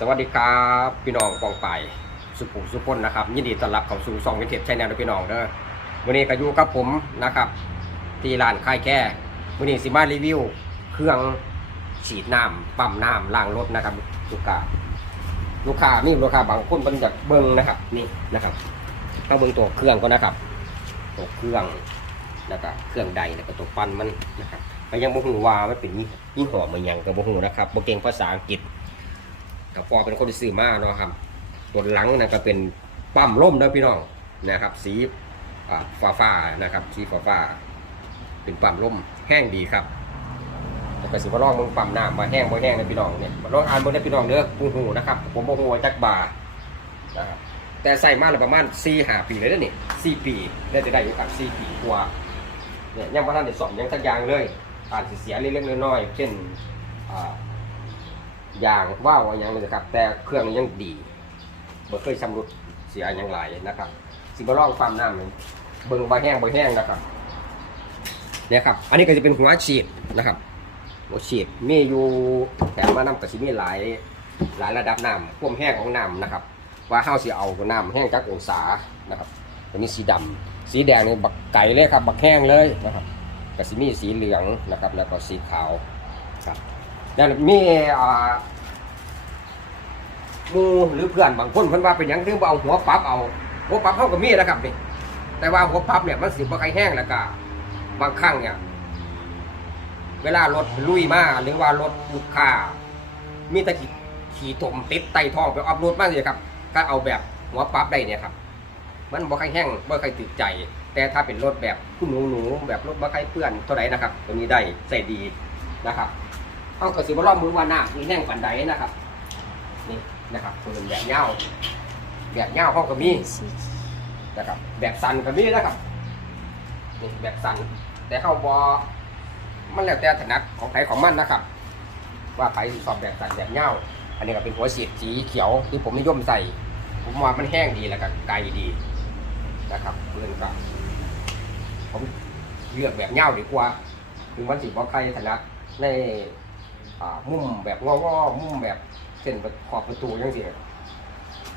สวัสดีครับพี่น้องกองไปสุขุมสุพนนะครับยินดีต้อนรับเข้าสู่ซองวินเทจชแนลด้วพี่น้องเด้อวันนี้ก็อยู่กับผมนะครับ ที่ร้านค่ายแค่วันนี้สิมารีวิว เครื่องฉีดน้ำปั๊มน้ำล้างรถนะครับลูกค้าลูกค้ามีลูกค้าบางคนมันอยากเบิ้งนะครับนี่นะครับเข้าเบิ้งตัวเครื่องก็นะครับตัวเครื่องแล้วก็เครื่องใดแล้วก็ตัวปั้นมันนะครับก็ยังบ่ฮู้ว่ามันเป็นยี่ห้อมันยังก็บ่ฮู้นะครับบ่เก่งภาษาอังกฤษ ก็พอเป็นคนที่ซื้อมาเนาะครับตัวหลังนะก็เป็นปั๊มล่มเด้อพี่น้องนะครับ สีฟ้าฟ้านะครับสีฟ้าฟ้าเป็นปั๊มล่มแห้งดีครับแต่ก็สิมาลองมึงปั๊มน้ำมาแห้งบ่แห้งนะพี่น้องเนี่ยมาลองอ่านบิ่งนะพี่น้องเด้อปูหูนะครับผมบ่ฮู้ว่าจักบานะครับแต่ใส่มาแล้วประมาณ4 5ปีเลยเด้อนี่4ปีได้จะได้อยู่ครับ4ปีกว่าเนี่ยยังบ่ทันได้สอนยังสักยางเลยอ่าจสิเสียเล็กๆน้อยๆเช่น อย่างว่าวอย่างเลยนะครับ แต่เครื่องยังดีบ่เคยชำรุดเสียอย่างไรนะครับ สิบลองความน้ำเบิ่งใบแห้งใบแห้งนะครับเนี่ยครับ อันนี้ก็จะเป็นหัวฉีดนะครับหัวฉีดมีอยู่แต่มาน้ำกับสิมีหลายหลายระดับน้ำควมแห้งของน้ำนะครับ ว่าเฮาวสิเอาน้ำแห้งจักองศานะครับตัวนี้สีดำสีแดงนี่บักไก่เลยครับ บักแห้งเลยนะครับก็สิมีสีเหลืองนะครับ แล้วก็สีขาวครับ แล้วมีอ่ามูหรือเพื่อนบางคนเพิ่นว่าเป็นหยังถึงบ่เอาหัวปรับเอาหัวปรับเฮาก็มีนะครับนี่แต่ว่าหัวปรับเนี่ยมันสิบ่ค่อยแห้งแล้วก็บางครั้งเนี่ย เวลารถลุยมาหรือว่ารถลูกค้ามีแตะขี่ขี่ถมติดไตท้องไปออฟโรดมากเลยครับถ้าเอาแบบหัวปรับได้เนี่ยครับ มันบ่ค่อยแห้งบ่ค่อยติดใจ แต่ถ้าเป็นรถแบบคุณหนูหนูแบบรถบ่ค่อยเปื้อนเท่าไหร่นะครับ ตัวนี้ได้ใส่ดีนะครับ เอากระสีบรอลมือว่าหน้ามีแห้งปันใดนะครับ นี่นะครับปืนแบบเงาแบบเงาห้องก็มีนะครับ แบบสันก็มีนะครับนี่แบบสันแต่เข้าบอมันแล้วแต่ถนัดของใครของมันนะครับ ว่าใครสอบแบบสันแบบเงาอันนี้ก็เป็นหัวเสียดสีเขียวที่ผมนิยมใส่ ผมว่ามันแห้งดีแล้วก็ไกลดีนะครับปืนก็ผมเลือกแบบเงาดีกว่าถึงมันสิบ่ใครถนัดใน อ่ามุมแบบงอๆมุมแบบเส้นขอบประตูยังสิ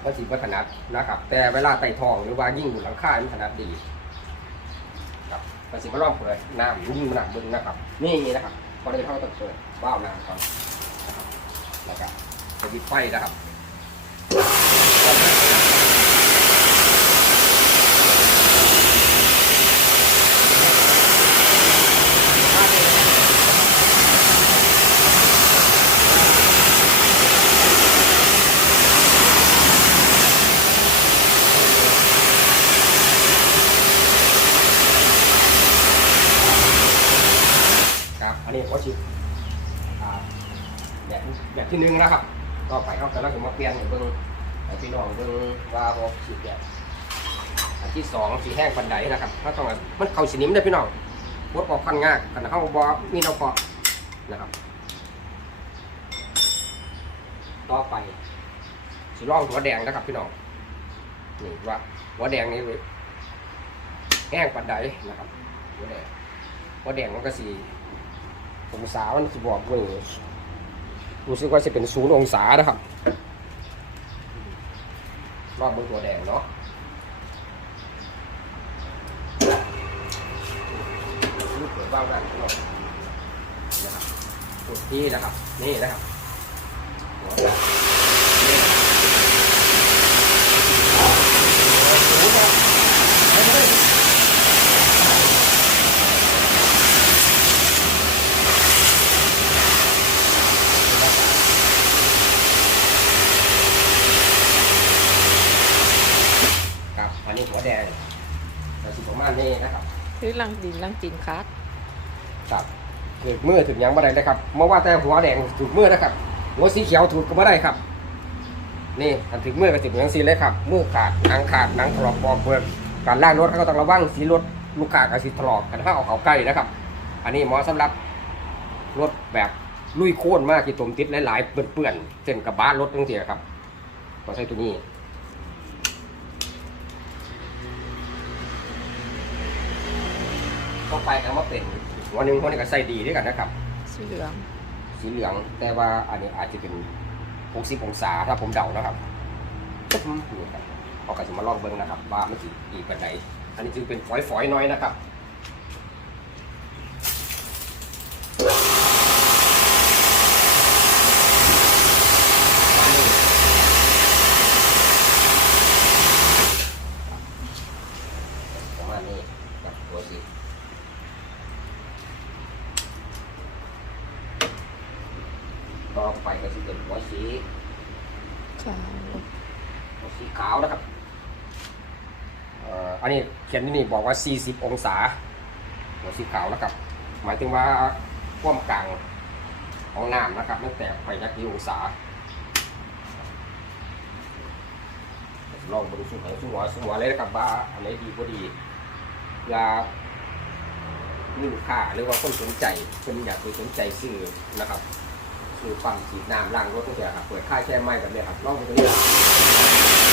มันสีวัฒนัดนะครับ แต่เวลาไต่ทองหรือว่ายิ่งอยู่หลังคามันถนัดดีครับมันสิมาล่องเปิดน้ำยิ่งมันหนักบึงนะครับ นี่นะครับพอได้เข้าต้องเปิดว้าวน้ำก่อนนะครับแล้วก็สวิตไฟนะครับ อันนี้หัวชิปอ่าแบบแบบที่หนึ่งนะครับ ก็ไป เขาจะเล่าถึงมาเปลี่ยนให้เบิ้งให้พี่น้องเบิ้งว่าหัวชิปแบบอันที่สองสีแห้งปันไดนะครับถ้าต้องมันเข่าสีนิ่มได้พี่น้องวดออกพันงากขณะเข้าบอมีเราเกาะนะครับ ต่อไปสีร่องหัวแดงนะครับพี่น้องนี่ว่าหัวแดงนี่เลยแห้งปันไดนะครับหัวแดงหัวแดงมันก็สีองศามันสิบอกเลย รู้สึกว่าจะเป็นศูนย์องศานะครับรอบบนตัวแดงเนาะรูปเปิดบ้างกันนะครับนะครับจุดที่นะครับ นี่นะครับหัวแดงนี่นะครับศูนย์นะครับไม่ได้ ครับอันนี้หัวแดงแต่สิประมาณนี้นะครับ คือลังดินลังจีนคัดครับถึกมือถึงยังไม่ได้เลยครับเมื่อว่าแต่หัวแดงถูกมือนะครับหัวสีเขียวถูกก็ไม่ได้ครับ นี่อันถึงมือก็ถึงยังสีเลยครับมือขาดหนังขาดหนังถลอกปอกเปลือกการล่างรถเขาก็ต้องระวังสีรถลูกค้ากับสีถลอกกันถ้าเอาเขาใกล้นะครับ อันนี้เหมาะสำหรับรถแบบลุยโค่นมากที่ตมติดหลายๆเปื้อนๆเส้นกระบะรถตั้งเสียครับก็ใช้ตัวนี้ ก็ไปกันมาเป็นวันหนึ่งคนนี้ก็ใส่ดีด้วยกันนะครับสีเหลืองสีเหลืองแต่ว่าอันนี้อาจจะเป็นผ60องศาถ้าผมเดานะครับนี่ครับพอกระสิมาลองเบิ้งนะครับ ว่ามันสิดีกว่าใดอันนี้จึงเป็นฝอยๆน้อยนะครับ ประมาณนี้กับตัวสีต่อไปก็จะเป็นหัว สีขาวหัวสีขาวนะครับเอ่ออันนี้เขียนที่นี่บอกว่า 40 องศาหัวสีขาวนะครับ หมายถึงว่าความกลางของน้ำนะครับตั้งแต่ไปยักกี่องศาลองดูสุ่มสุ่มหัวสุ่มหัวเลยนะครับว่าอันไหนดีก็ดีเวลาลูกค้าหรือว่าคนสนใจคนอยากไปสนใจซื้อนะครับ ซื้อปั๊มฉีดน้ำล้างรถตั้งแต่ครับเปิดค่ายแช่ไม้แบบนี้ครับลองดูตรงนี้ครับ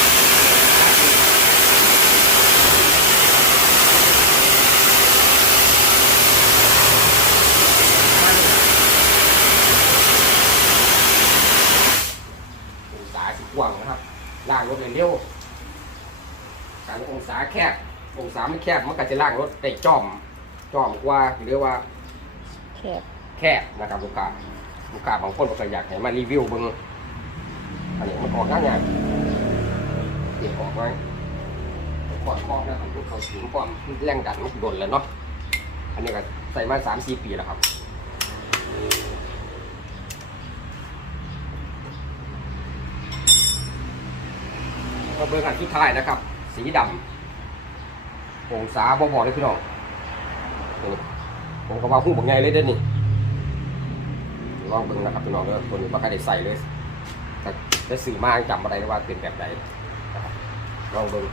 องศาสิกว้างนะครับล้างรถเร็วๆการองศาแคบองศาไม่แคบมันก็จะล้างรถได้จ้อมจ้อมกว่าหรือว่าแคบแคบนะครับลูกค้า ลูกค้าบางคนก็อยากให้มารีวิวเบิ่งอันนี้มันออกง่ายๆเก็บออกไว้ก่อนเคาะนะครับลูกเขาถึงความแรงดันมันโดนแล้วเนาะอันนี้ก็ใส่มาสามสี่ปีแล้วครับก็เบิ่งอันสุดท้ายนะครับ สีดำองศาบ่บอเลยพี่น้องผมก็ว่าหูบอกไงเลยเด้อนี่ ลองเบิ่งนะครับพี่น้องเด้อตัวนี้บ่ค่อยได้ใส่เลยแต่ได้สื่อมาจำอะไรได้ว่าเป็นแบบไหนะครับลองเบิ่ง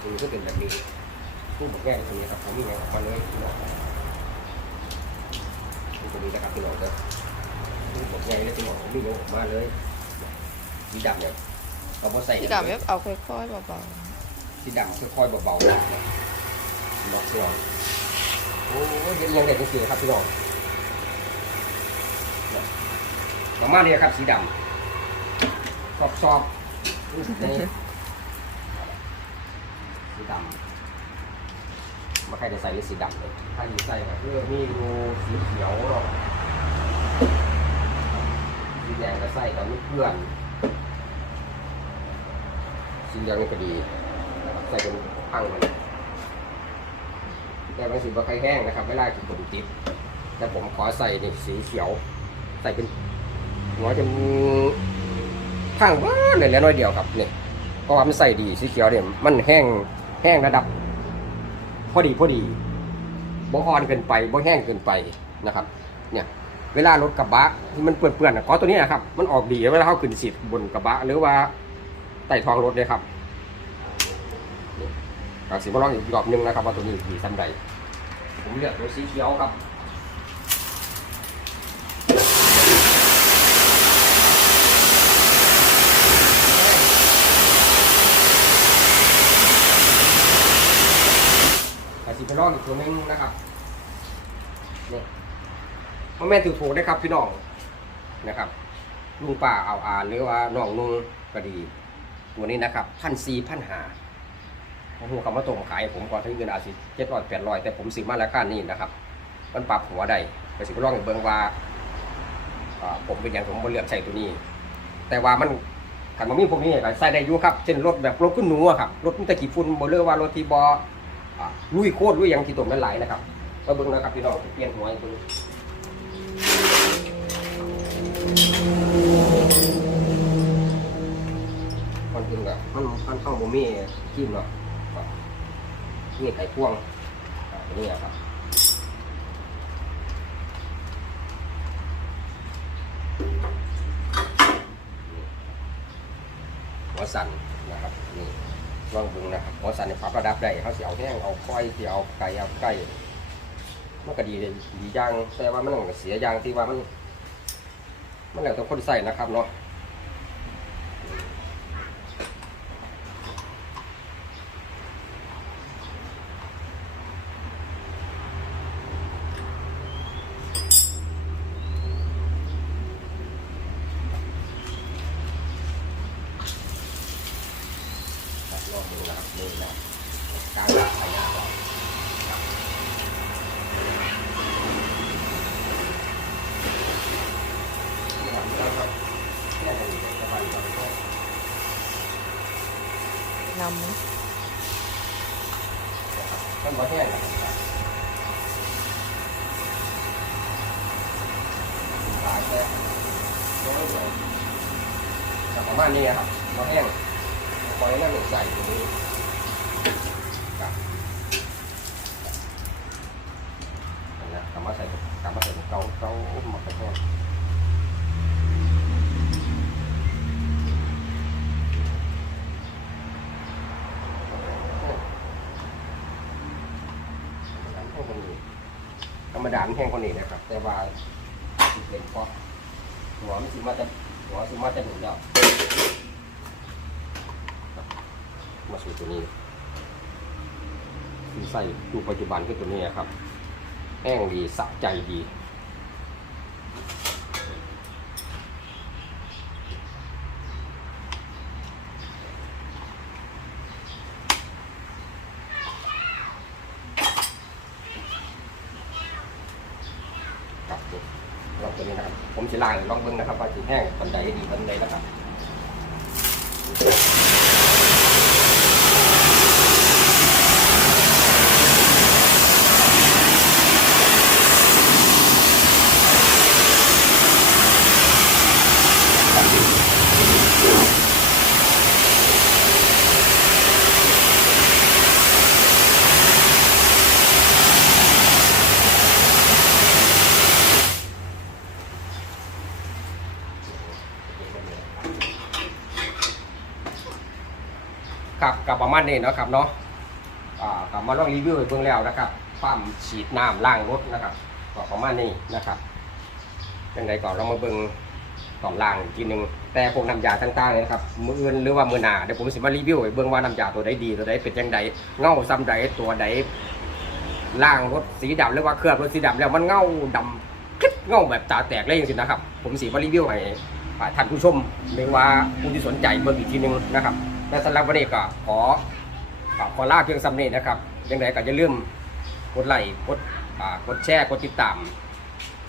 ตัวนี้ก็เป็นแบบนี้ตู้บอกแก้ตัวนี้ครับผมมีไงออกมาเลยพี่น้องนี่ตัวนี้นะครับพี่น้องเด้อตู้บอกแก้เลยพี่น้องผมมีไงออกมาเลยสีดำเนี่ย เราพอใส่ที่ดำแบบเอาค่อยๆเบาสีดำค่อยๆเบาๆนะล็อกตัวโอ้ยเดี๋ยวยังเด็กจริงๆครับพี่น้องเนี่ยประมาณนี้ครับสีดำชอบชอบๆนี่สีดำไม่ใครจะใส่เลยสีดำเลยถ้าอยู่ใส่ก็คือมีดูสีเขียวเนาะสีแดงก็ใส่กับเพื่อน สีเหลืองนี่ก็ดีนะครับใส่เป็นพังมันแต่บางสีบะไข่แห้งนะครับเวลากินผมติดแต่ผมขอใส่นี่สีเขียว ใส่เป็นหัวจะพังว้าเลยแล้วน้อยเดียวครับเนี่ยเพราะว่ามันใส่ดีสีเขียวเนี่ยมันแห้งแห้งระดับ พอดีพอดีบ่อ่อนเกินไปบ่แห้งเกินไปนะครับ เนี่ย เวลารถกระบะที่มันเปื้อนๆนะขอตัวนี้นะครับ มันออกดีเวลาเขาขึ้นสีดบนกระบะหรือว่า ใต้ท้องรถเลยครับกสีมาลองอีกรอบหนึงนะครับว่าตัวนี้ดีสันใดผมเลือกตัวสีเขียวครับกสีมาลองอีกตัวหนึงนะครับนี่พ่อแม่ถือถูกนะครับพี่น้องนะครับลุงป้าเอาอ่านหรือว่าน้องนุ่งก็ดี ตัวนี้นะครับพันสี่พันหาผมหัวคำว่าตรงขายผมก่อนถึงเงินอาสิเจ็ดร้อยแปดร้อยแต่ผมซื้อมาแล้วค่านี้นะครับ มันปรับหัวได้ไปสิบร้องเบิงว่าผมเป็นอย่างผมบ่เลือกใช้ตัวนี้ แต่ว่ามันขันมันมีพวกนี้ใส่ได้ยู่ครับเช่นรถแบบรถขึ้นหนูครับรถมันตะกี้ฝุ่นบ่เลือว่ารถที่บอลุยโคตรลุยยังที่ตมนั้นหลายนะครับมาเบิ่งนะครับพี่น้องเปลี่ยนหัวให้เบิ่ง มันมันเข้าบ่มีขี้มเนาะครับนี่ไข่พวงอ่าตัวนี้ครับหัวสันนะครับนี่ลองดูนะครับหัวสันในปรับระดับได้เขาเสิเอาแห้งเอาค่อยสิเอาไก่เอาไก่มันก็ดีดีอย่างแต่ว่ามันเสียอย่างที่ว่ามันมันแล้วแต่คนใส่นะครับเนาะ ลองดูนะครับนี่นะการใช้งานก่อนครับนี่ครับเราก็แค่นี้สบายเราก็นำนะรับต้นไม้แห้งนะครับหลายแค่ร้อยเดียวประมาณนี้ครับไม้แห้ง พอแล้วนั่งใส่ตรงนี้ครับนั่นนะกลับมาใส่กลับมาใส่เกาเกาอุ้มมาไปแห้งธรรมดามันแห้งคนนี้นะครับ แต่ว่าเป็นเพราะหัวมันสิมาจะหัวสิมาจะหนุนแล้ว มาสู่ตัวนี้ที่ใส่ดูปัจจุบันคือตัวนี้ครับแห้งดีสะใจดีครับลองตัวนี้นะครับ ผมจะล่างลองเบิ้งนะครับ ว่าสีแห้งปันใดดีปันใดนะครับ ประมาณนี้เนาะครับเนาะอ่ากลับมาลองรีวิวให้เบิ่งแล้วนะครับปั๊มฉีดน้ำล้างรถนะครับก็ประมาณนี้นะครับยังไงก่อนเรามาเบิ่งตอนล่างอีกทีหนึ่งแต่พวกน้ำยาต่างๆเนี่ยนะครับมืออื่นหรือว่ามือหนาเดี๋ยวผมสิมารีวิวให้เบิ่งว่าน้ำยาตัวใดดีตัวใดเป็นจังใดเงาซ้ำใดตัวใดล่างรถสีดำหรือว่าเคลือบรถสีดำแล้วมันเงาดำคลิปเงาแบบตาแตกเลยจริงๆนะครับ ผมสีมารีวิวให้ท่านผู้ชมหรือว่าผู้ที่สนใจเบิ่งอีกทีหนึงนะครับ และสำหรับวันนี้ก็ขอขอลาเพียงสำเนีนะครับยังไงก็อย่าลืมกดไลค์กดกดแชร์กดติดตาม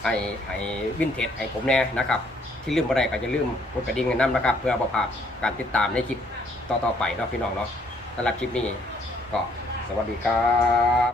ให้ให้วินเทจให้ผมแน่นะครับ ที่ลืมอะไรก็อย่าลืมกดกระดิ่งกันน้ำนะครับ เพื่อบ่พลาการติดตามในคลิปต่อๆไปเนาะพี่น้องเนาะสำหรับคลิปนี้ก็สวัสดีครับ